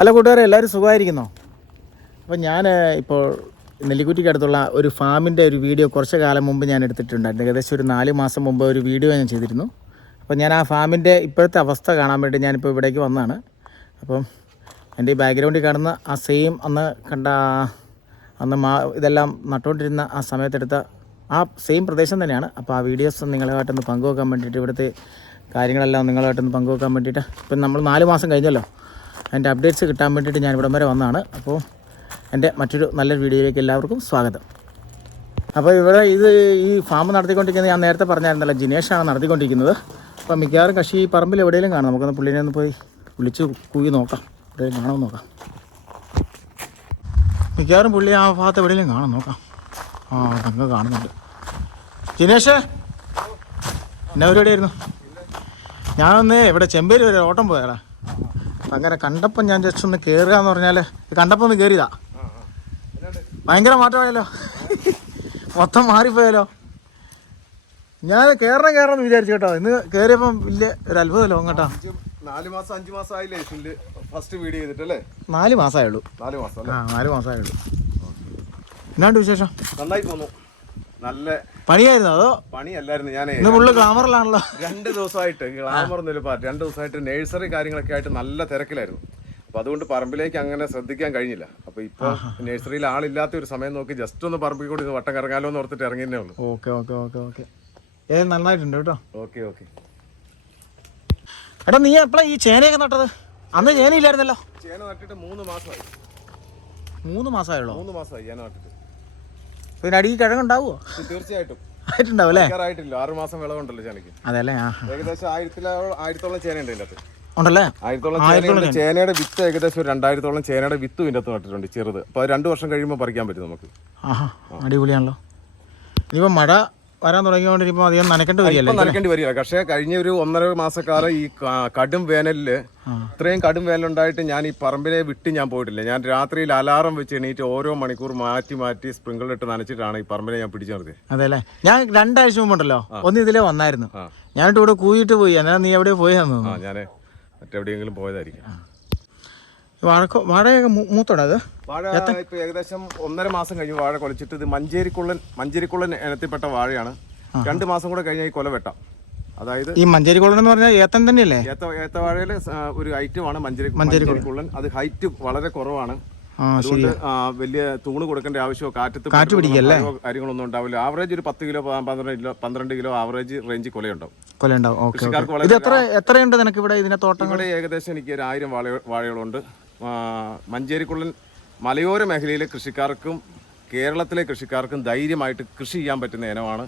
Hello കൂട്ടുകാരെ, എല്ലാവരും സുഖമായിരിക്കുന്നോ? അപ്പോൾ ഞാൻ ഇപ്പോൾ നെല്ലിക്കുറ്റിക്കടുത്തുള്ള ഒരു ഫാമിൻ്റെ ഒരു വീഡിയോ കുറച്ച് കാലം മുമ്പ് ഞാൻ എടുത്തിട്ടുണ്ടായിരുന്നു. ഏകദേശം ഒരു 4 മാസം മുമ്പ് ഒരു വീഡിയോ ഞാൻ ചെയ്തിരുന്നു. അപ്പോൾ ഞാൻ ആ ഫാമിൻ്റെ ഇപ്പോഴത്തെ അവസ്ഥ കാണാൻ വേണ്ടി ഞാനിപ്പോൾ ഇവിടേക്ക് വന്നതാണ്. അപ്പം എൻ്റെ ഈ ബാക്ക്ഗ്രൗണ്ടിൽ കാണുന്ന ആ സെയിം അന്ന് ഇതെല്ലാം നട്ടുകൊണ്ടിരുന്ന ആ സമയത്തെടുത്ത ആ സെയിം പ്രദേശം തന്നെയാണ്. അപ്പോൾ ആ വീഡിയോസ് നിങ്ങളുമായിട്ടൊന്ന് പങ്കുവെക്കാൻ വേണ്ടിയിട്ട്, ഇവിടുത്തെ കാര്യങ്ങളെല്ലാം നിങ്ങളുമായിട്ടൊന്ന് പങ്കുവെക്കാൻ വേണ്ടിയിട്ട് ഇപ്പം നമ്മൾ 4 മാസം കഴിഞ്ഞല്ലോ, അതിൻ്റെ അപ്ഡേറ്റ്സ് കിട്ടാൻ വേണ്ടിയിട്ട് ഞാൻ ഇവിടം വരെ വന്നതാണ്. അപ്പോൾ എൻ്റെ മറ്റൊരു നല്ലൊരു വീഡിയോയിലേക്ക് എല്ലാവർക്കും സ്വാഗതം. അപ്പോൾ ഇവിടെ ഈ ഫാം നടത്തിക്കൊണ്ടിരിക്കുന്നത് ഞാൻ നേരത്തെ പറഞ്ഞായിരുന്നല്ലോ, ജിനേഷാണ് നടത്തിക്കൊണ്ടിരിക്കുന്നത്. അപ്പോൾ മിക്കവാറും കക്ഷി ഈ പറമ്പിൽ എവിടെയെങ്കിലും കാണാം. നമുക്കൊന്ന് പുള്ളിനെ ഒന്ന് പോയി വിളിച്ച് കൂയി നോക്കാം, എവിടെയും കാണാമെന്ന് നോക്കാം. മിക്കവാറും പുള്ളി ആ ഭാഗത്ത് എവിടെയെങ്കിലും കാണാം, നോക്കാം. ആ അങ്ങ് കാണുന്നുണ്ട്. ജിനേഷ്, എന്നാ പരിപാടിയായിരുന്നു? ഞാനൊന്ന് ഇവിടെ ചെമ്പേരി വരെ ഓട്ടം പോയാടാ. അങ്ങനെ കണ്ടപ്പം ഞാൻ ജസ്റ്റ് ഒന്ന് കയറുക എന്ന് പറഞ്ഞാൽ കണ്ടപ്പോൾ ഒന്ന് കയറിയതാ. ഭയങ്കര മാറ്റമായല്ലോ, മൊത്തം മാറിപ്പോയാലോ. ഞാൻ കയറണം വിചാരിച്ചു കേട്ടോ. ഇന്ന് കയറിയപ്പം വലിയ ഒരു അത്ഭുതമല്ലോ അങ്ങോട്ടാ. 4 മാസം 5 മാസം ആയില്ലേ ഫസ്റ്റ് വീഡിയോ ചെയ്തിട്ടല്ലേ? 4 മാസമായുള്ളൂ. 4 മാസം. 4 മാസമായുള്ളൂ. എന്നാണ്ട് വിശേഷം? നന്നായി പോന്നു. നല്ല പണിയായിരുന്നു അതോ? പണിയല്ലായിരുന്നു. ഞാൻ ഫുള്ള് ഗ്ലാമറിലാണല്ലോ. 2 ദിവസമായിട്ട് ഗ്ലാമറൊന്നുമില്ല. 2 ദിവസമായിട്ട് നഴ്സറി കാര്യങ്ങളൊക്കെ ആയിട്ട് നല്ല തിരക്കിലായിരുന്നു. അപ്പോൾ അതുകൊണ്ട് പറമ്പിലേക്ക് അങ്ങനെ ശ്രദ്ധിക്കാൻ കഴിഞ്ഞില്ല. അപ്പോൾ ഇപ്പോൾ നഴ്സറിയിൽ ആളില്ലാത്ത ഒരു സമയം നോക്കി ജസ്റ്റ് ഒന്ന് പറമ്പിൽ കൂടി വട്ടം കറങ്ങാലോ എന്ന് ഓർത്തിട്ട് ഇറങ്ങിയേ ഉള്ളൂ. ഓക്കെ നന്നായിട്ടുണ്ട് കേട്ടോ. ഓക്കെ എടാ, നീ എപ്പോഴാ ഈ ചേനയൊക്കെ നട്ടത്? അന്ന് ചേനയില്ലായിരുന്നല്ലോ. ചേന നട്ടിട്ട് 3 മാസമായി. 3 മാസമായുള്ളൂ? 3 മാസമായി ചേന നട്ടിട്ട്. പിന്നെ അടിയിൽ കിഴങ്ങുണ്ടാവുമോ? തീർച്ചയായിട്ടും ആയിട്ടുണ്ടാവും അല്ലേ? ആയിട്ടില്ല, 6 മാസം വിളവുണ്ടല്ലോ ചേനയ്ക്ക്. അതെല്ലേ? ഏകദേശം 1000-ഓളം ചേന ഉണ്ട് ഇതിനകത്ത്. ഉണ്ടല്ലേ? 1000-ഓളം ചേനയുടെ വിത്ത്, ഏകദേശം ഒരു 2000-ഓളം ചേനയുടെ വിത്ത് ഇതിനകത്ത് നട്ടിട്ടുണ്ട്, ചെറുത്. അപ്പോൾ 2 വർഷം കഴിയുമ്പോൾ പറിക്കാൻ പറ്റും നമുക്ക്. അടിപൊളിയാണല്ലോ. ഇനിയിപ്പോൾ മഴ വരാൻ തുടങ്ങിയോണ്ടിരിക്കുമ്പോൾ അധികം നനയ്ക്കേണ്ടി വരില്ല. പക്ഷേ കഴിഞ്ഞ ഒരു 1.5 മാസക്കാലം ഈ കടും വേനലിൽ, ഇത്രയും കടും വേനലുണ്ടായിട്ട് ഞാൻ ഈ പറമ്പിനെ വിട്ട് ഞാൻ പോയിട്ടില്ല. ഞാൻ രാത്രിയിൽ അലാറം വെച്ച് എണീറ്റ് ഓരോ മണിക്കൂർ മാറ്റി സ്പ്രിങ്കിൾ ഇട്ട് നനച്ചിട്ടാണ് ഈ പറമ്പിനെ ഞാൻ പിടിച്ചു നിർത്തിയത്. അതെല്ലേ? ഞാൻ 2 ആഴ്ച മുമ്പുണ്ടല്ലോ ഒന്ന് ഇതിലേ വന്നായിരുന്നു. ഞാനിട്ട് ഇവിടെ കൂയിട്ട് പോയി. എന്നാ നീ എവിടെ പോയി? ഞാൻ മറ്റെവിടെയെങ്കിലും പോയതായിരിക്കും. വാഴയൊക്കെ മൂത്തോടാ? അത് വാഴ ഇപ്പൊ ഏകദേശം 1.5 മാസം കഴിഞ്ഞ് വാഴ കൊലച്ചിട്ട്. ഇത് മഞ്ചേരിക്കുള്ളൻ ഇനത്തിൽപ്പെട്ട വാഴയാണ്. 2 മാസം കൂടെ കഴിഞ്ഞാൽ ഈ കൊല വെട്ടാം. അതായത് ഈ മഞ്ചേരിക്കുള്ളൻ എന്ന് പറഞ്ഞാൽ ഏത്തൻ തന്നെയല്ലേ? ഏത്തവാഴയില് ഒരു ഐറ്റമാണ് മഞ്ചേരിക്കുള്ളൻ. അത് ഹൈറ്റ് വളരെ കുറവാണ്. അതുകൊണ്ട് വലിയ തൂണ് കൊടുക്കേണ്ട ആവശ്യമോ കാറ്റ് പിടിക്കല്ലോ കാര്യങ്ങളൊന്നും ഉണ്ടാവില്ല. ആവറേജ് ഒരു 10 കിലോ 12 കിലോ ആവറേജ് റേഞ്ച് കൊലയുണ്ടാവും. എത്രയുണ്ട് നിനക്ക് ഇവിടെ ഇതിന്റെ തോട്ടം? ഇവിടെ ഏകദേശം എനിക്ക് ഒരു 1000 വാഴകളുണ്ട്. മഞ്ചേരിക്കുള്ളൻ മലയോര മേഖലയിലെ കൃഷിക്കാർക്കും കേരളത്തിലെ കൃഷിക്കാർക്കും ധൈര്യമായിട്ട് കൃഷി ചെയ്യാൻ പറ്റുന്ന ഇനമാണ്.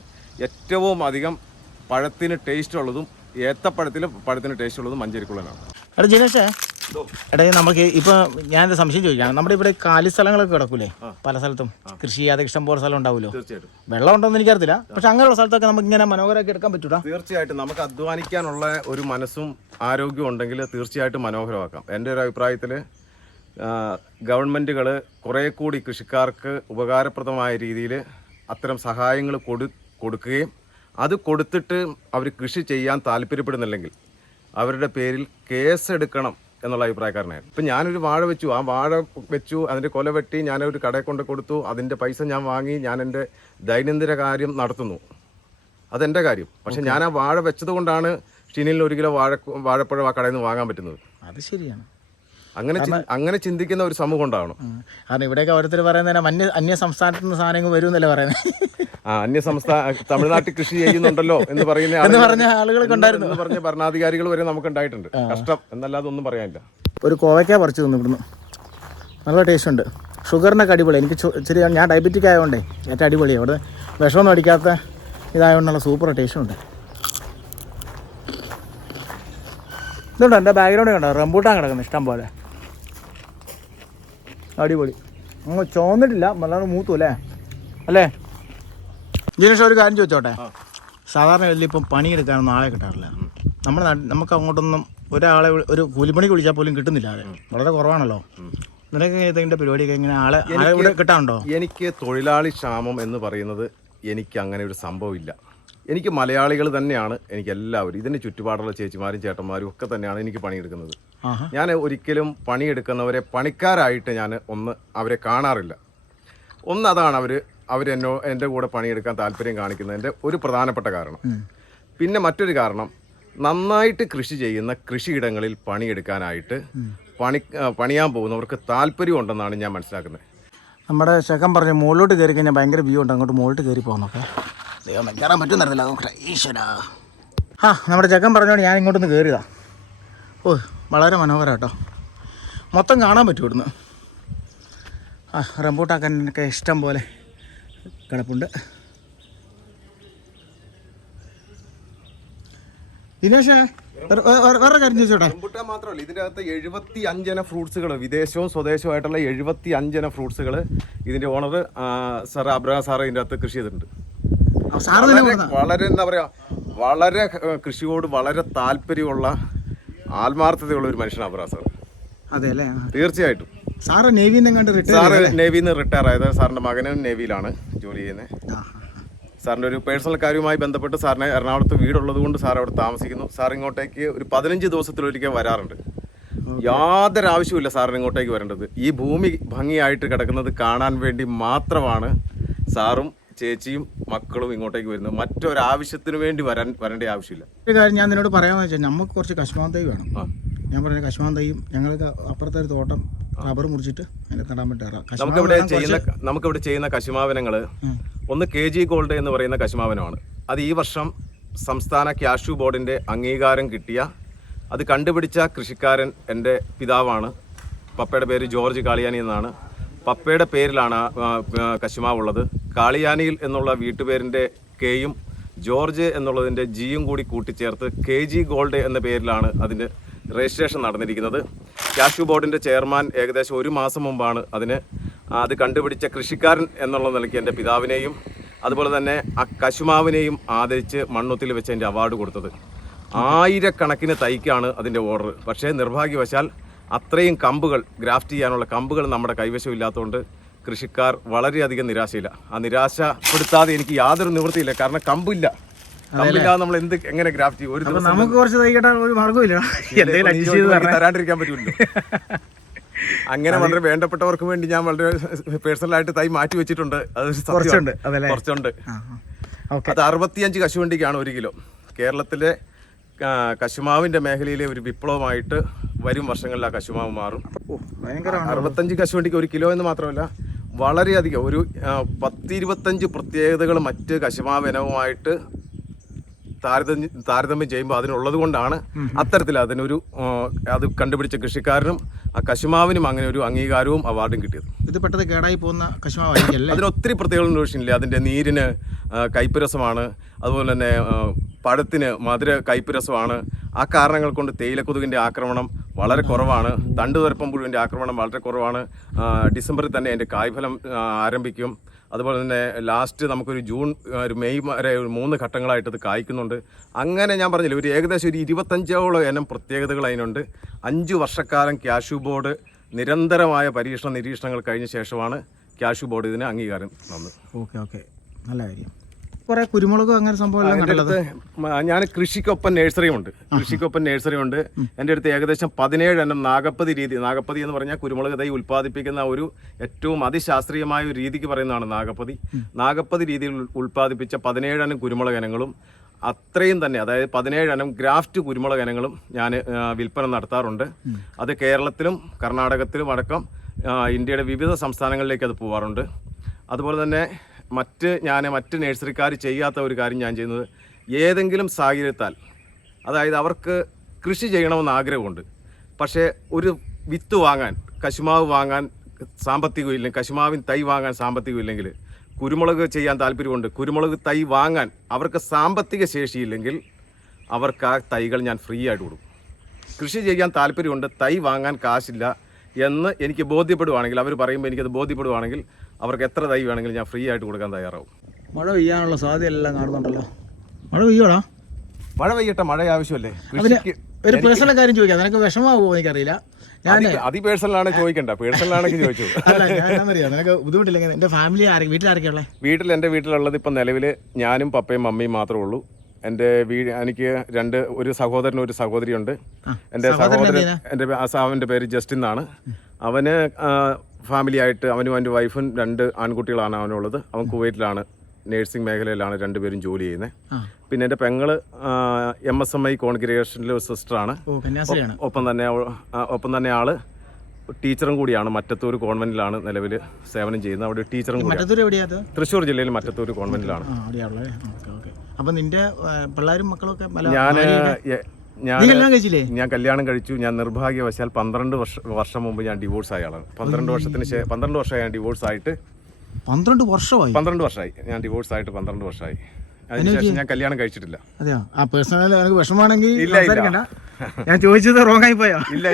ഏറ്റവും അധികം പഴത്തിന് ടേസ്റ്റ് ഉള്ളതും പഴത്തിന് ടേസ്റ്റ് ഉള്ളതും മഞ്ചേരിക്കുള്ളനാണ്. എടാ ജിനേഷേ, എടാ നമുക്ക് ഇപ്പൊ ഞാനൊരു സംശയം ചോദിക്കാം. നമ്മുടെ ഇവിടെ കാലി സ്ഥലങ്ങളൊക്കെ കിടക്കൂലേ പല സ്ഥലത്തും? കൃഷി ചെയ്യാതെ ഇഷ്ടം പോലെ സ്ഥലം ഉണ്ടാവുമല്ലോ. തീർച്ചയായിട്ടും. വെള്ളം ഉണ്ടോന്ന് എനിക്കറിയില്ല, പക്ഷെ അങ്ങനെയുള്ള സ്ഥലത്തൊക്കെ നമുക്ക് ഇങ്ങനെ മനോഹരമാക്കി എടുക്കാൻ പറ്റൂടാ? തീർച്ചയായിട്ടും. നമുക്ക് അധ്വാനിക്കാനുള്ള ഒരു മനസ്സും ആരോഗ്യവും ഉണ്ടെങ്കിൽ തീർച്ചയായിട്ടും മനോഹരമാക്കാം. എൻ്റെ ഒരു അഭിപ്രായത്തിൽ ഗവൺമെൻറ്റുകൾ കുറേ കൂടി കൃഷിക്കാർക്ക് ഉപകാരപ്രദമായ രീതിയിൽ അത്തരം സഹായങ്ങൾ കൊടുക്കുകയും അത് കൊടുത്തിട്ട് അവർ കൃഷി ചെയ്യാൻ താല്പര്യപ്പെടുന്നില്ലെങ്കിൽ അവരുടെ പേരിൽ കേസെടുക്കണം എന്നുള്ള അഭിപ്രായക്കാരനായിരുന്നു. ഇപ്പം ഞാനൊരു വാഴ വെച്ചു, ആ വാഴ വെച്ചു, അതിൻ്റെ കൊല വെട്ടി ഞാനൊരു കടയിൽ കൊണ്ട് കൊടുത്തു, അതിൻ്റെ പൈസ ഞാൻ വാങ്ങി, ഞാൻ എൻ്റെ ദൈനംദിന കാര്യം നടത്തുന്നു, അതെൻ്റെ കാര്യം. പക്ഷെ ഞാൻ ആ വാഴ വെച്ചത് കൊണ്ടാണ് ടിനിൽ 1 കിലോ വാഴപ്പഴം ആ കടയിൽ നിന്ന് വാങ്ങാൻ പറ്റുന്നത്. അത് ശരിയാണ്. അങ്ങനെ ചിന്തിക്കുന്ന ഒരു സമൂഹം ഉണ്ടാവണം. കാരണം ഇവിടെയൊക്കെ ഓരോരുത്തർ പറയുന്നത് അന്യ സംസ്ഥാനത്ത് നിന്ന് സാധനങ്ങൾ വരുമെന്നല്ലേ പറയുന്നത്. തമിഴ്നാട്ടിൽ കൃഷി ചെയ്യുന്നുണ്ടല്ലോ എന്ന് പറഞ്ഞ ആളുകളൊക്കെ ഉണ്ടായിരുന്നു. പറഞ്ഞ ഭരണാധികാരികൾ വരെ നമുക്ക് ഉണ്ടായിട്ടുണ്ട്. കഷ്ടം എന്നല്ലാതെ ഒന്നും പറയാനില്ല. ഒരു കോവയ്ക്ക പറിച്ചു തന്നു ഇവിടുന്ന്. നല്ല ടേസ്റ്റ് ഉണ്ട്. ഷുഗറിനൊക്കെ അടിപൊളി. എനിക്ക് ഇച്ചിരി ഞാൻ ഡയബറ്റിക് ആയതുകൊണ്ടേ ഏറ്റവും അടിപൊളിയാണ്. അവിടെ വിഷമൊന്നും അടിക്കാത്ത ഇതായതുകൊണ്ടുള്ള സൂപ്പർ ടേസ്റ്റ് ഉണ്ട്. ഇതുണ്ടോ എൻ്റെ ബാക്ക്ഗ്രൗണ്ട് കണ്ടോ? റംബൂട്ടാൻ കിടക്കുന്നു ഇഷ്ടം പോലെ. അടിപൊളി. അങ്ങ് ചോന്നിട്ടില്ല, നല്ലോണം മൂത്തു അല്ലേ? ജിനേഷ്, ഒരു കാര്യം ചോദിച്ചോട്ടെ. സാധാരണ വലിയ ഇപ്പം പണിയെടുക്കാനൊന്നും ആളെ കിട്ടാറില്ല. നമുക്ക് അങ്ങോട്ടൊന്നും ഒരു കൂലിപ്പണിക്ക് വിളിച്ചാൽ പോലും കിട്ടുന്നില്ല. വളരെ കുറവാണല്ലോ. നിനക്ക് ഇതിൻ്റെ പരിപാടിയൊക്കെ എങ്ങനെ ആളെ ഇവിടെ കിട്ടാനുണ്ടോ? എനിക്ക് തൊഴിലാളി ക്ഷാമം എന്ന് പറയുന്നത് എനിക്ക് അങ്ങനെ ഒരു സംഭവമില്ല. എനിക്ക് മലയാളികൾ തന്നെയാണ് എനിക്ക് എല്ലാവരും. ഇതിന് ചുറ്റുപാടുള്ള ചേച്ചിമാരും ചേട്ടന്മാരും ഒക്കെ തന്നെയാണ് എനിക്ക് പണിയെടുക്കുന്നത്. ഞാൻ ഒരിക്കലും പണിയെടുക്കുന്നവരെ പണിക്കാരായിട്ട് ഞാൻ അവരെ കാണാറില്ല. അതാണ് എൻ്റെ കൂടെ പണിയെടുക്കാൻ താല്പര്യം കാണിക്കുന്നതിൻ്റെ ഒരു പ്രധാനപ്പെട്ട കാരണം. പിന്നെ മറ്റൊരു കാരണം, നന്നായിട്ട് കൃഷി ചെയ്യുന്ന കൃഷിയിടങ്ങളിൽ പണിയെടുക്കാനായിട്ട് പണിയാൻ പോകുന്നവർക്ക് താല്പര്യമുണ്ടെന്നാണ് ഞാൻ മനസ്സിലാക്കുന്നത്. നമ്മുടെ ചെക്കൻ പറഞ്ഞു മുകളിലോട്ട് കയറി കഴിഞ്ഞാൽ ഭയങ്കര വ്യൂ ഉണ്ട്, അങ്ങോട്ട് മുകളിലോട്ട് കയറി പോകുന്നൊക്കെ ദൈവം കയറാൻ പറ്റുന്നില്ല. നോക്കട്ടെ ഈശ്വരാ. നമ്മുടെ ചെക്കൻ പറഞ്ഞോണ്ട് ഞാൻ ഇങ്ങോട്ടൊന്ന് കയറിയതാ. വളരെ മനോഹരം കേട്ടോ, മൊത്തം കാണാൻ പറ്റും ഇവിടുന്ന്. റംബൂട്ടാനൊക്കെ ഇഷ്ടം പോലെ കിടപ്പുണ്ട്. ദിനേശേ വേറെ കാര്യം ചോദിച്ചോട്ടെ. റംബൂട്ടാൻ മാത്രമല്ല, ഇതിൻ്റെ അകത്ത് 75 ഇനം ഫ്രൂട്ട്സുകൾ, വിദേശവും സ്വദേശവുമായിട്ടുള്ള 75 ഇനം ഫ്രൂട്ട്സുകൾ ഇതിൻ്റെ ഓണർ സാർ അബ്രഹാം സാറ് ഇതിൻ്റെ അകത്ത് കൃഷി ചെയ്തിട്ടുണ്ട്. വളരെ എന്താ പറയുക, വളരെ കൃഷിയോട് വളരെ താല്പര്യമുള്ള ആത്മാർത്ഥതയുള്ള ഒരു മനുഷ്യനാണ് അബ്രഹാം സാർ. അതെ അല്ലേ? തീർച്ചയായിട്ടും. സാറ് നേവിയിൽ നിന്ന് റിട്ടയർ ആയത്. സാറിൻ്റെ മകനും നേവിയിലാണ് ജോലി ചെയ്യുന്നത്. സാറിൻ്റെ ഒരു പേഴ്സണൽ കാര്യവുമായി ബന്ധപ്പെട്ട് സാറിന് എറണാകുളത്ത് വീടുള്ളത് കൊണ്ട് സാർ അവിടെ താമസിക്കുന്നു. സാർ ഇങ്ങോട്ടേക്ക് ഒരു 15 ദിവസത്തിലൊരിക്കൽ വരാറുണ്ട്. യാതൊരു ആവശ്യമില്ല സാറിന് ഇങ്ങോട്ടേക്ക് വരേണ്ടത്. ഈ ഭൂമി ഭംഗിയായിട്ട് കിടക്കുന്നത് കാണാൻ വേണ്ടി മാത്രമാണ് സാറും ചേച്ചിയും മക്കളും ഇങ്ങോട്ടേക്ക് വരുന്നത്. മറ്റൊരാവശ്യത്തിന് വേണ്ടി വരേണ്ട ആവശ്യമില്ല. ഒരു കാര്യം ഞാൻ നിന്നോട് പറയാമെന്ന് വെച്ചാൽ, നമുക്ക് കുറച്ച് കശുമാവ് തൈ വേണം. ഞാൻ പറഞ്ഞ കശുമാവ് തൈയും ഞങ്ങൾക്ക് അപ്പുറത്തെ ഒരു തോട്ടം റബ്ബർ മുറിച്ചിട്ട് അതിനെ നടാൻ പറ്റാറ്. നമുക്കിവിടെ ചെയ്യുന്ന കശുമാവനങ്ങൾ ഒന്ന് KG ഗോൾഡ് എന്ന് പറയുന്ന കശുമാവനമാണ്. അത് ഈ വർഷം സംസ്ഥാന ക്യാഷ്യൂ ബോർഡിൻ്റെ അംഗീകാരം കിട്ടിയ, അത് കണ്ടുപിടിച്ച കൃഷിക്കാരൻ എൻ്റെ പിതാവാണ്. പപ്പയുടെ പേര് ജോർജ് കാളിയാനി എന്നാണ്. പപ്പയുടെ പേരിലാണ് കശുമാവുള്ളത്. കാളിയാനിയിൽ എന്നുള്ള വീട്ടുപേരിൻ്റെ കെയും ജോർജ് എന്നുള്ളതിൻ്റെ ജിയും കൂടി കൂട്ടിച്ചേർത്ത് KG ഗോൾഡ് എന്ന പേരിലാണ് അതിൻ്റെ രജിസ്ട്രേഷൻ നടന്നിരിക്കുന്നത്. ക്യാഷ്യൂ ബോർഡിൻ്റെ ചെയർമാൻ ഏകദേശം 1 മാസം മുമ്പാണ് അത് കണ്ടുപിടിച്ച കൃഷിക്കാരൻ എന്നുള്ള നിലയ്ക്ക് എൻ്റെ പിതാവിനെയും അതുപോലെ തന്നെ ആ കശുമാവിനെയും ആദരിച്ച് മണ്ണുത്തിൽ വെച്ച് അതിൻ്റെ അവാർഡ് കൊടുത്തത്. 1000 തൈക്കാണ് അതിൻ്റെ ഓർഡർ. പക്ഷേ നിർഭാഗ്യവശാൽ അത്രയും കമ്പുകൾ, ഗ്രാഫ്റ്റ് ചെയ്യാനുള്ള കമ്പുകൾ നമ്മുടെ കൈവശം ഇല്ലാത്തതുകൊണ്ട് കൃഷിക്കാർ വളരെയധികം നിരാശയില്ല. ആ നിരാശപ്പെടുത്താതെ എനിക്ക് യാതൊരു നിവൃത്തിയില്ല. കാരണം കമ്പില്ല. കമ്പില്ലാതെ നമ്മൾ എങ്ങനെ ഗ്രാഫ്റ്റ് ചെയ്യും? ഒരു ദിവസം നമുക്ക് കുറച്ച് തൈ ഒരു മാർഗ്ഗമില്ല, തരാണ്ടിരിക്കാൻ പറ്റുമല്ലോ. അങ്ങനെ വളരെ വേണ്ടപ്പെട്ടവർക്ക് വേണ്ടി ഞാൻ വളരെ പേഴ്സണലായിട്ട് തൈ മാറ്റി വെച്ചിട്ടുണ്ട്. അത് കുറച്ചുണ്ട്. അത് 65 കശുവണ്ടിക്കാണ് 1 കിലോ. കേരളത്തിലെ കശുമാവിൻ്റെ മേഖലയിലെ ഒരു വിപ്ലവമായിട്ട് വരും വർഷങ്ങളിൽ ആ കശുമാവ് മാറും. 65 കശുവണ്ടിക്ക് 1 കിലോ എന്ന് മാത്രമല്ല, വളരെയധികം ഒരു 10-25 പ്രത്യേകതകൾ മറ്റ് കശുമാവ് ഇനവുമായിട്ട് താരതമ്യം ചെയ്യുമ്പോൾ അതിനുള്ളത് കൊണ്ടാണ് അത്തരത്തിൽ അത് കണ്ടുപിടിച്ച കൃഷിക്കാരനും ആ കശുമാവിനും അങ്ങനെ ഒരു അംഗീകാരവും അവാർഡും കിട്ടിയത്. ഇത് പെട്ടെന്ന് കേടായി പോകുന്ന കശുമാവായിരിക്കും. അതിന് ഒത്തിരി പ്രത്യേകതകളൊന്നും. അതിൻ്റെ നീരിന് കയ്പ്പ് രസമാണ്, അതുപോലെ തന്നെ പഴത്തിന് മധുര കയ്പ്പ് രസമാണ്. ആ കാരണങ്ങൾ കൊണ്ട് തേയിലക്കൊതുകിൻ്റെ ആക്രമണം വളരെ കുറവാണ്. തണ്ടുതുരപ്പം പുഴുവിൻ്റെ ആക്രമണം വളരെ കുറവാണ്. ഡിസംബറിൽ തന്നെ അതിൻ്റെ കായ്ഫലം ആരംഭിക്കും. അതുപോലെ തന്നെ ലാസ്റ്റ് നമുക്കൊരു ജൂൺ ഒരു മെയ് വരെ 3 ഘട്ടങ്ങളായിട്ട് അത് കായ്ക്കുന്നുണ്ട്. അങ്ങനെ ഞാൻ പറഞ്ഞില്ല, ഏകദേശം ഒരു 25ഓളം ഇനം പ്രത്യേകതകൾ അതിനുണ്ട്. 5 വർഷക്കാലം ക്യാഷ്യൂ ബോർഡ് നിരന്തരമായ നിരീക്ഷണങ്ങൾ കഴിഞ്ഞ ശേഷമാണ് ക്യാഷ്യൂ ബോർഡ് ഇതിന് അംഗീകാരം തന്നത്. ഓക്കെ, നല്ല കാര്യം. കുറേ കുരുമുളക് അങ്ങനെ സംഭവം. ഞാൻ കൃഷിക്കൊപ്പം നഴ്സറി ഉണ്ട്. എൻ്റെ അടുത്ത് ഏകദേശം 17 എണ്ണം നാഗപ്പതി എന്ന് പറഞ്ഞാൽ കുരുമുളക് തൈ ഉൽപ്പാദിപ്പിക്കുന്ന ഒരു ഏറ്റവും അതിശാസ്ത്രീയമായ ഒരു രീതിക്ക് പറയുന്നതാണ് നാഗപ്പതി രീതിയിൽ ഉൽപ്പാദിപ്പിച്ച 17 എണ്ണം കുരുമുളക് ഇനങ്ങളും അത്രയും തന്നെ, അതായത് 17 എണ്ണം ഗ്രാഫ്റ്റ് കുരുമുളക് ഇനങ്ങളും ഞാൻ വിൽപ്പന നടത്താറുണ്ട്. അത് കേരളത്തിലും കർണാടകത്തിലും അടക്കം ഇന്ത്യയുടെ വിവിധ സംസ്ഥാനങ്ങളിലേക്ക് അത് പോകാറുണ്ട്. അതുപോലെ തന്നെ മറ്റ് നഴ്സറിക്കാർ ചെയ്യാത്ത ഒരു കാര്യം ഞാൻ ചെയ്യുന്നത്, ഏതെങ്കിലും സാഹചര്യത്താൽ, അതായത് അവർക്ക് കൃഷി ചെയ്യണമെന്ന് ആഗ്രഹമുണ്ട്, പക്ഷേ ഒരു വിത്ത് വാങ്ങാൻ, കശുമാവ് വാങ്ങാൻ സാമ്പത്തികം ഇല്ലെങ്കിൽ, കശുമാവിൻ തൈ വാങ്ങാൻ സാമ്പത്തികം ഇല്ലെങ്കിൽ, കുരുമുളക് ചെയ്യാൻ താല്പര്യമുണ്ട്, കുരുമുളക് തൈ വാങ്ങാൻ അവർക്ക് സാമ്പത്തിക ശേഷിയില്ലെങ്കിൽ അവർക്ക് ആ തൈകൾ ഞാൻ ഫ്രീ ആയിട്ട് കൊടുക്കും. കൃഷി ചെയ്യാൻ താല്പര്യമുണ്ട്, തൈ വാങ്ങാൻ കാശില്ല എന്ന് എനിക്ക് ബോധ്യപ്പെടുവാണെങ്കിൽ, അവർ പറയുമ്പോൾ എനിക്കത് ബോധ്യപ്പെടുവാണെങ്കിൽ അവർക്ക് എത്ര തൈ വേണമെങ്കിലും ഞാൻ ഫ്രീ ആയിട്ട് കൊടുക്കാൻ തയ്യാറാവും. മഴ പെയ്യാനുള്ള സാധ്യതയെല്ലാം കാണുന്നുണ്ടല്ലോ. മഴ പെയ്യോടാ? മഴ പെയ്യട്ടെ, മഴ ആവശ്യമല്ലേ. ഒരു പേഴ്സണൽ കാര്യം ചോദിക്കാം, നിനക്ക് വിഷമാവോ എനിക്കറിയില്ല. പേഴ്സണലാണ് ചോദിക്കണ്ട, പേഴ്സണലാണെങ്കിൽ ചോദിച്ചു. അറിയാം, നിനക്ക് ബുദ്ധിമുട്ടില്ലെങ്കിൽ. എൻ്റെ ഫാമിലി വീട്ടിലാരൊക്കെയുള്ളത്? എൻ്റെ വീട്ടിലുള്ളത് ഇപ്പം നിലവിൽ ഞാനും പപ്പയും മമ്മിയും മാത്രമേ ഉള്ളൂ. എൻ്റെ എനിക്ക് ഒരു സഹോദരനും ഒരു സഹോദരിയുണ്ട്. എൻ്റെ അവൻ്റെ പേര് ജസ്റ്റിൻ എന്നാണ്. അവന് ഫാമിലി ആയിട്ട് അവനും എൻ്റെ വൈഫും 2 ആൺകുട്ടികളാണ് അവനുള്ളത്. അവൻ കുവൈറ്റിലാണ്, നേഴ്സിംഗ് മേഖലയിലാണ് രണ്ടുപേരും ജോലി ചെയ്യുന്നത്. പിന്നെ എൻ്റെ പെങ്ങള് MSMI കോൺഗ്രിഗേഷനിലെ ഒരു സിസ്റ്ററാണ്. ഒപ്പം തന്നെ ആള് ടീച്ചറും കൂടിയാണ്. മറ്റത്തൂർ കോൺവെന്റിലാണ് നിലവിൽ സേവനം ചെയ്യുന്നത്. അവിടെ ടീച്ചറും കൂടി. തൃശ്ശൂർ ജില്ലയിൽ മറ്റത്തൂർ കോൺവെന്റിലാണ്. ഞാൻ കല്യാണം കഴിച്ചു. ഞാൻ നിർഭാഗ്യവശാൽ 12 വർഷം മുമ്പ് ഞാൻ ഡിവോഴ്സ് ആയ ആളാണ്. 12 വർഷമായി ഞാൻ ഡിവോഴ്സ് ആയിട്ട്. 12 വർഷമായി ഞാൻ ഡിവോഴ്സ് ആയിട്ട് 12 വർഷമായി. അതിനുശേഷം ഞാൻ കല്യാണം കഴിച്ചിട്ടില്ല. അതെയോ? ആ പേഴ്സണൽ വിഷമാണെങ്കിൽ ഞാൻ ചോദിച്ചത് റോങ് ആയി പോയോ? ഇല്ല.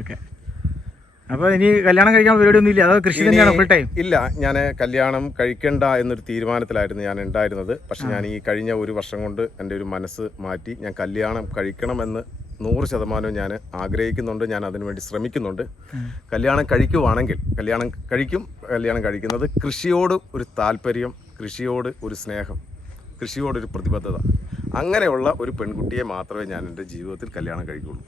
ഓക്കെ. അപ്പോൾ ഇനി കല്യാണം കഴിക്കാൻ പരിപാടിയൊന്നും ഇല്ല? അതോ കൃഷി തന്നെയാണ് ഫുൾ ടൈം? ഇല്ല, ഞാൻ കല്യാണം കഴിക്കണ്ട എന്നൊരു തീരുമാനത്തിലായിരുന്നു ഞാൻ ഉണ്ടായിരുന്നത്. പക്ഷെ ഞാൻ ഈ കഴിഞ്ഞ ഒരു വർഷം കൊണ്ട് എൻ്റെ ഒരു മനസ്സ് മാറ്റി ഞാൻ കല്യാണം കഴിക്കണമെന്ന് 100% ഞാൻ ആഗ്രഹിക്കുന്നുണ്ട്. ഞാൻ അതിനുവേണ്ടി ശ്രമിക്കുന്നുണ്ട്. കല്യാണം കഴിക്കുവാണെങ്കിൽ കല്യാണം കഴിക്കുന്നത് കൃഷിയോട് ഒരു താല്പര്യം, കൃഷിയോട് ഒരു സ്നേഹം, കൃഷിയോടൊരു പ്രതിബദ്ധത, അങ്ങനെയുള്ള ഒരു പെൺകുട്ടിയെ മാത്രമേ ഞാൻ എൻ്റെ ജീവിതത്തിൽ കല്യാണം കഴിക്കുള്ളൂ.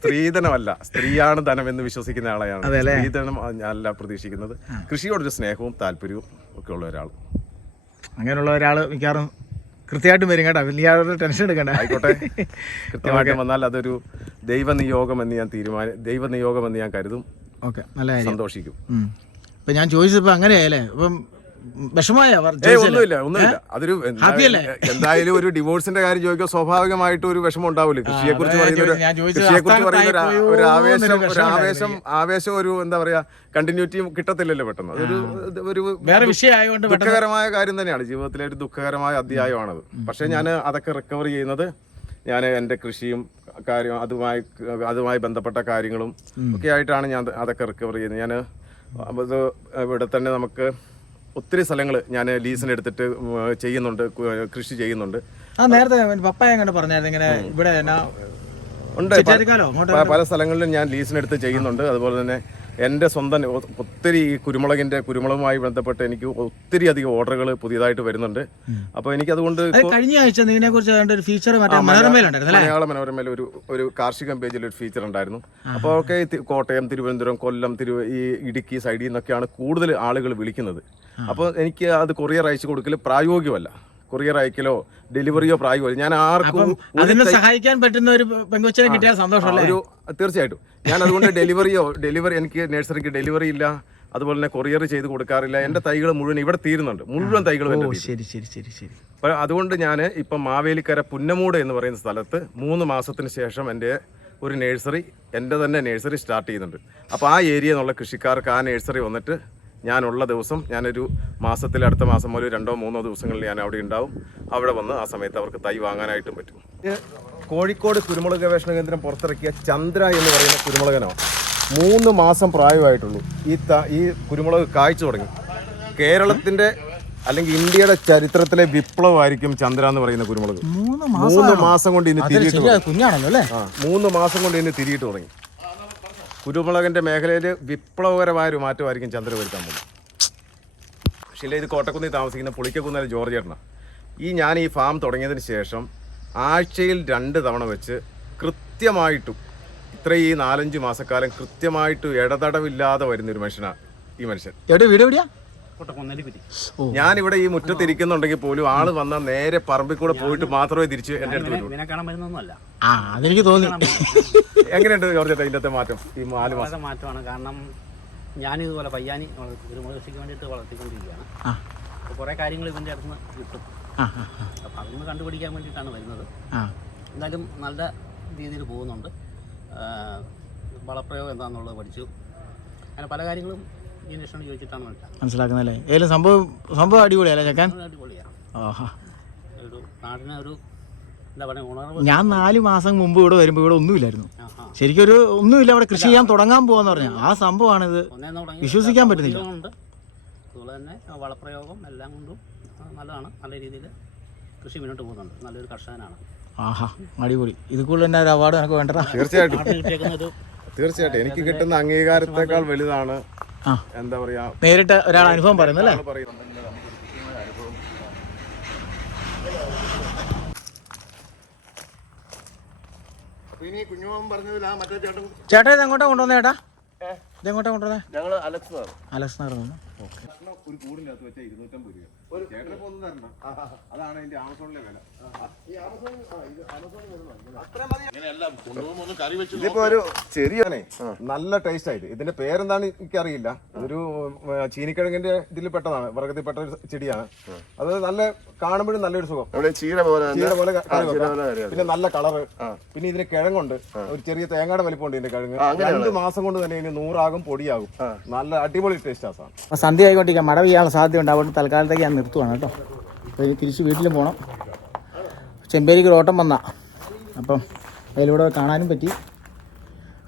സ്ത്രീധനമല്ല, സ്ത്രീയാണ് ധനം എന്ന് വിശ്വസിക്കുന്ന ആളെയാണ്. സ്ത്രീധനം അല്ല പ്രതീക്ഷിക്കുന്നത്. കൃഷിയോടൊരു സ്നേഹവും താല്പര്യവും ഒക്കെ ഉള്ള ഒരാൾ. അങ്ങനെയുള്ള ഒരാൾ മിക്കവാറും കൃത്യമായിട്ടും വരും കേട്ടോ. വലിയ ടെൻഷൻ എടുക്കണ്ട. ആയിക്കോട്ടെ, കൃത്യമായിട്ട് വന്നാൽ അതൊരു ദൈവനിയോഗം എന്ന് ഞാൻ കരുതും. ഓക്കെ, നല്ല സന്തോഷിക്കും. ഇപ്പം ഞാൻ ചോദിച്ചപ്പോൾ അങ്ങനെയല്ലേ? ഇപ്പം വിഷമായ? ഒന്നുമില്ല. അതൊരു എന്തായാലും ഒരു ഡിവോഴ്സിന്റെ കാര്യം ചോദിക്കുക, സ്വാഭാവികമായിട്ട് ഒരു വിഷമം ഉണ്ടാവില്ല. കൃഷിയെ കുറിച്ച് പറയുന്ന ഒരു ആവേശം ഒരു എന്താ പറയാ കണ്ടിന്യൂറ്റിയും കിട്ടത്തില്ലല്ലോ പെട്ടെന്ന്. അതൊരു ദുഃഖകരമായ കാര്യം തന്നെയാണ്. ജീവിതത്തിലെ ഒരു ദുഃഖകരമായ അധ്യായമാണത്. പക്ഷെ ഞാൻ അതൊക്കെ റിക്കവർ ചെയ്യുന്നത് ഞാൻ എൻ്റെ കൃഷിയും അതുമായി ബന്ധപ്പെട്ട കാര്യങ്ങളും ഒക്കെ ആയിട്ടാണ് ഞാൻ അതൊക്കെ റിക്കവർ ചെയ്യുന്നത്. ഞാൻ ഇവിടെ തന്നെ നമുക്ക് ഒത്തിരി സ്ഥലങ്ങൾ ഞാൻ ലീസിനെടുത്തിട്ട് ചെയ്യുന്നുണ്ട്, കൃഷി ചെയ്യുന്നുണ്ട്. നേരത്തെ പപ്പായ എങ്ങനെ പറഞ്ഞായിരുന്നു ഇങ്ങനെ ഇവിടെ ഉണ്ട്. പല സ്ഥലങ്ങളിലും ഞാൻ ലീസിനെടുത്ത് ചെയ്യുന്നുണ്ട്. അതുപോലെ തന്നെ എൻ്റെ സ്വന്തം ഒത്തിരി ഈ കുരുമുളകുമായി ബന്ധപ്പെട്ട് എനിക്ക് ഒത്തിരി അധികം ഓർഡറുകൾ പുതിയതായിട്ട് വരുന്നുണ്ട്. അപ്പോൾ എനിക്കതുകൊണ്ട് കഴിഞ്ഞ ആഴ്ച മലയാള മനോരമയിൽ ഒരു കാർഷിക പേജിൽ ഒരു ഫീച്ചർ ഉണ്ടായിരുന്നു. അപ്പോൾ ഒക്കെ കോട്ടയം, തിരുവനന്തപുരം, കൊല്ലം, ഈ ഇടുക്കി സൈഡിൽ നിന്നൊക്കെയാണ് കൂടുതൽ ആളുകൾ വിളിക്കുന്നത്. അപ്പോൾ എനിക്ക് അത് കൊറിയർ അയച്ചു കൊടുക്കൽ പ്രായോഗികമല്ല. കൊറിയർ അയക്കലോ ഡെലിവറിയോ പ്രായോഗികമല്ല. ഞാൻ ആർക്കും സഹായിക്കാൻ പറ്റുന്ന ഒരു പെൺകൊച്ചിനെ കിട്ടിയാൽ സന്തോഷമല്ലേ? തീർച്ചയായിട്ടും. ഞാൻ അതുകൊണ്ട് ഡെലിവറി എനിക്ക് നഴ്സറിക്ക് ഡെലിവറി ഇല്ല, അതുപോലെ തന്നെ കൊറിയർ ചെയ്ത് കൊടുക്കാറില്ല. എൻ്റെ തൈകൾ മുഴുവൻ ഇവിടെ തീരുന്നുണ്ട്. മുഴുവൻ തൈകളും ശരി. അതുകൊണ്ട് ഞാൻ ഇപ്പം മാവേലിക്കര പുന്നമൂട് എന്ന് പറയുന്ന സ്ഥലത്ത് 3 മാസത്തിന് ശേഷം എൻ്റെ ഒരു നഴ്സറി, എൻ്റെ തന്നെ നഴ്സറി സ്റ്റാർട്ട് ചെയ്യുന്നുണ്ട്. അപ്പോൾ ആ ഏരിയ എന്നുള്ള കൃഷിക്കാർക്ക് ആ നഴ്സറി വന്നിട്ട് ഞാനുള്ള ദിവസം, ഞാനൊരു മാസത്തിൽ അടുത്ത മാസം ഒരു 2-3 ദിവസങ്ങളിൽ ഞാൻ അവിടെ ഉണ്ടാവും. അവിടെ വന്ന് ആ സമയത്ത് അവർക്ക് തൈ വാങ്ങാനായിട്ടും പറ്റും. കോഴിക്കോട് കുരുമുളക് ഗവേഷണ കേന്ദ്രം പുറത്തിറക്കിയ ചന്ദ്ര എന്ന് പറയുന്ന കുരുമുളകനോ 3 മാസം പ്രായമായിട്ടുള്ളൂ. ഈ കുരുമുളക് കായ്ച്ചു തുടങ്ങി. കേരളത്തിൻ്റെ അല്ലെങ്കിൽ ഇന്ത്യയുടെ ചരിത്രത്തിലെ വിപ്ലവമായിരിക്കും ചന്ദ്ര എന്ന് പറയുന്ന കുരുമുളക്. 3 മാസം കൊണ്ട് ഇനി തിരിയിട്ട് 3 മാസം കൊണ്ട് ഇനി തിരിയിട്ട് തുടങ്ങി. കുരുമുളകിൻ്റെ മേഖലയിൽ വിപ്ലവകരമായൊരു മാറ്റമായിരിക്കും ചന്ദ്ര വരുത്താൻ പോകുന്നത്. പക്ഷേ ഇത് കോട്ടക്കുന്നിൽ താമസിക്കുന്ന പുളിക്കക്കുന്നിലെ ജോർജ് ചേട്ടനാണ്. ഞാൻ ഈ ഫാം തുടങ്ങിയതിന് ശേഷം ആഴ്ചയിൽ 2 തവണ വെച്ച് കൃത്യമായിട്ടും ഈ 4-5 മാസക്കാലം കൃത്യമായിട്ട് ഇടതടവില്ലാതെ വരുന്നൊരു മനുഷ്യനാണ് ഈ മനുഷ്യൻ. ഞാനിവിടെ ഈ മുറ്റത്തിരിക്കുന്നുണ്ടെങ്കിൽ പോലും ആള് വന്നാൽ നേരെ പറമ്പിൽ കൂടെ പോയിട്ട് മാത്രമേ തിരിച്ച് എൻ്റെ അടുത്ത് വരൂ. അതെനിക്ക് തോന്നി. എങ്ങനെയുണ്ട് ജോർജ് ചേട്ടാ ഇതിൻ്റെ മാറ്റം? ഈ 4 മാസം മാറ്റമാണ്. കാരണം ഞാനിതുപോലെ പയ്യാനി കുരുമുളക് കൃഷിക്ക് വേണ്ടിയിട്ട് വളർത്തിക്കൊണ്ടിരിക്കുകയാണ്. അപ്പോൾ കുറേ കാര്യങ്ങൾ ഇതിൻ്റെ അടുത്ത് നിന്ന് കിട്ടും. അപ്പം അതൊന്ന് കണ്ടുപിടിക്കാൻ വേണ്ടിയിട്ടാണ് വരുന്നത്. എന്തായാലും നല്ല രീതിയിൽ പോകുന്നുണ്ട്. വളപ്രയോഗം എന്താണെന്നുള്ളത് പഠിച്ചു. അങ്ങനെ പല കാര്യങ്ങളും ഈ ലക്ഷണം ചോദിച്ചിട്ടാണ് മനസ്സിലാക്കുന്നല്ലേ? ഏതായാലും സംഭവം അടിപൊളിയല്ലേ ചക്കാൻ? അടിപൊളിയാണ്. ഒരു നാടിനെ ഒരു എന്താ പറയുക ഉണർവ്. ഞാൻ 4 മാസം മുമ്പ് ഇവിടെ വരുമ്പോൾ ഇവിടെ ഒന്നുമില്ലായിരുന്നു. ശരിക്കും ഒന്നുമില്ല. അവിടെ കൃഷി ചെയ്യാൻ തുടങ്ങാൻ പോവാന്ന് പറഞ്ഞാൽ ആ സംഭവമാണിത്. വിശ്വസിക്കാൻ പറ്റുന്നില്ല. അതുപോലെ തന്നെ വളപ്രയോഗം എല്ലാം കൊണ്ടും നല്ലതാണ്. നല്ല രീതിയിൽ കൃഷി മുന്നോട്ട് പോകുന്നുണ്ട്. നല്ലൊരു കർഷകനാണ്. അടിപൊളി. ഇത് കൂടുതൽ തന്നെ ഒരു അവാർഡ് എനിക്ക് വേണ്ട. തീർച്ചയായിട്ടും എനിക്ക് കിട്ടുന്ന അംഗീകാരത്തെക്കാൾ വലുതാണ് എന്താ പറയാ നേരിട്ട് ഒരാൾ അനുഭവം പറയുന്നല്ലേ? ഇനി കുഞ്ഞുമാൻ പറഞ്ഞതിലാ മറ്റേ ചേട്ടൻ ചേട്ടാ ഇത് എങ്ങോട്ടാ കൊണ്ടുവന്നേ ചേട്ടാ? ഇത് എങ്ങോട്ടാ കൊണ്ടുവന്നേ? ഞങ്ങൾ അലക്സ് അലക്സ് നഗർ നിന്ന്. ഒരു കൂടിനകത്ത് വെച്ചാൽ 250 രൂപ. ചേട്ടനിപ്പോ ഒന്ന് തരണം. അതാണ് അതിന്റെ ആമസോണിലെ വില. ഇതിപ്പോ ഒരു ചെറിയനെ നല്ല ടേസ്റ്റ് ആയിട്ട്. ഇതിന്റെ പേരെന്താണ് എനിക്കറിയില്ല. അതൊരു ചീനിക്കിഴങ്ങിന്റെ ഇതിൽ പെട്ടതാണ്, വർഗത്തിൽപ്പെട്ട ഒരു ചെടിയാണ്. അത് നല്ല കാണുമ്പോഴും നല്ലൊരു സുഖം, ചീര പോലെ കറി വെക്കാം. പിന്നെ നല്ല കളറ്. പിന്നെ ഇതിന് കിഴങ്ങുണ്ട്, ഒരു ചെറിയ തേങ്ങയുടെ വലിപ്പമുണ്ട് ഇതിന്റെ കിഴങ്ങ്. 2 മാസം കൊണ്ട് തന്നെ ഇതിന് 100 ആകും, പൊടിയാകും. നല്ല അടിപൊളി ടേസ്റ്റ് ആ സാധനം. സന്ധ്യ ആയിക്കൊണ്ടിരിക്കുക, മഴ പെയ്യാനുള്ള സാധ്യതയുണ്ട്. അതുകൊണ്ട് തൽക്കാലത്തേക്ക് ഞാൻ നിർത്തുവാണ് കേട്ടോ. അപ്പോൾ ഇനി തിരിച്ച് വീട്ടിലും പോകണം. ചെമ്പേരിക്ക് ഒരു ഓട്ടം വന്നാ, അപ്പം അതിലൂടെ കാണാനും പറ്റി.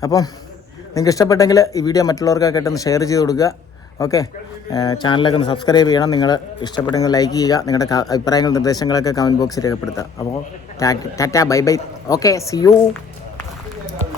അപ്പം നിങ്ങൾക്ക് ഇഷ്ടപ്പെട്ടെങ്കിൽ ഈ വീഡിയോ മറ്റുള്ളവർക്കൊക്കെ ഒന്ന് ഷെയർ ചെയ്ത് കൊടുക്കുക. ഓക്കെ, ചാനലൊക്കെ ഒന്ന് സബ്സ്ക്രൈബ് ചെയ്യണം. നിങ്ങൾ ഇഷ്ടപ്പെട്ടെങ്കിൽ ലൈക്ക് ചെയ്യുക. നിങ്ങളുടെ അഭിപ്രായങ്ങൾ നിർദ്ദേശങ്ങളൊക്കെ കമൻറ്റ് ബോക്സിൽ രേഖപ്പെടുത്തുക. അപ്പോൾ tata, bye bye. Okay, see U.